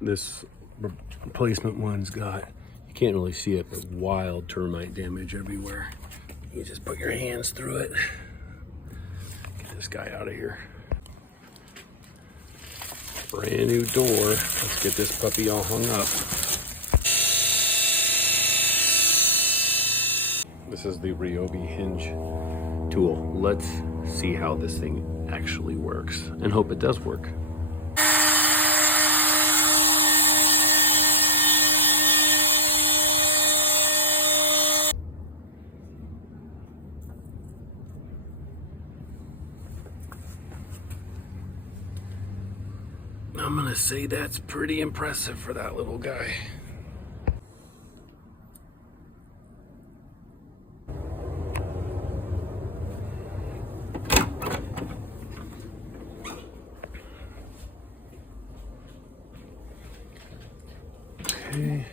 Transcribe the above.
This replacement one's got, you can't really see it, but wild termite damage everywhere. You just put your hands through it. Get this guy out of here. Brand new door. Let's get this puppy all hung up. This is the Ryobi hinge tool. Let's see how this thing actually works and hope it does work. I'm gonna say that's pretty impressive for that little guy. Okay.